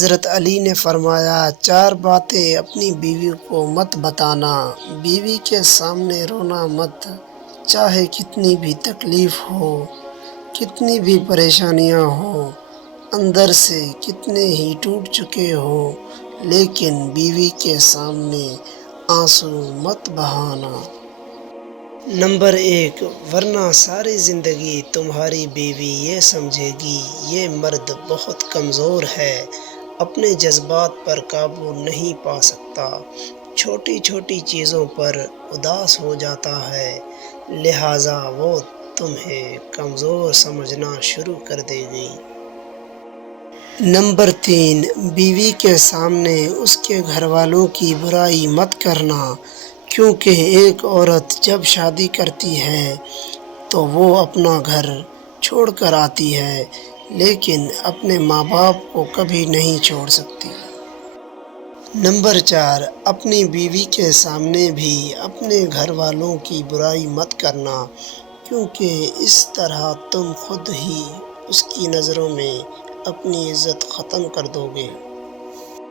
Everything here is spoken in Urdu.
حضرت علی نے فرمایا، 4 باتیں اپنی بیوی کو مت بتانا۔ بیوی کے سامنے رونا مت، چاہے کتنی بھی تکلیف ہو، کتنی بھی پریشانیاں ہوں، اندر سے کتنے ہی ٹوٹ چکے ہو، لیکن بیوی کے سامنے آنسو مت بہانا۔ نمبر 1، ورنہ ساری زندگی تمہاری بیوی یہ سمجھے گی یہ مرد بہت کمزور ہے، اپنے جذبات پر قابو نہیں پا سکتا، چھوٹی چھوٹی چیزوں پر اداس ہو جاتا ہے، لہٰذا وہ تمہیں کمزور سمجھنا شروع کر دے گی۔ نمبر 3، بیوی کے سامنے اس کے گھر والوں کی برائی مت کرنا، کیونکہ ایک عورت جب شادی کرتی ہے تو وہ اپنا گھر چھوڑ کر آتی ہے، لیکن اپنے ماں باپ کو کبھی نہیں چھوڑ سکتی۔ نمبر 4، اپنی بیوی کے سامنے بھی اپنے گھر والوں کی برائی مت کرنا، کیونکہ اس طرح تم خود ہی اس کی نظروں میں اپنی عزت ختم کر دو گے۔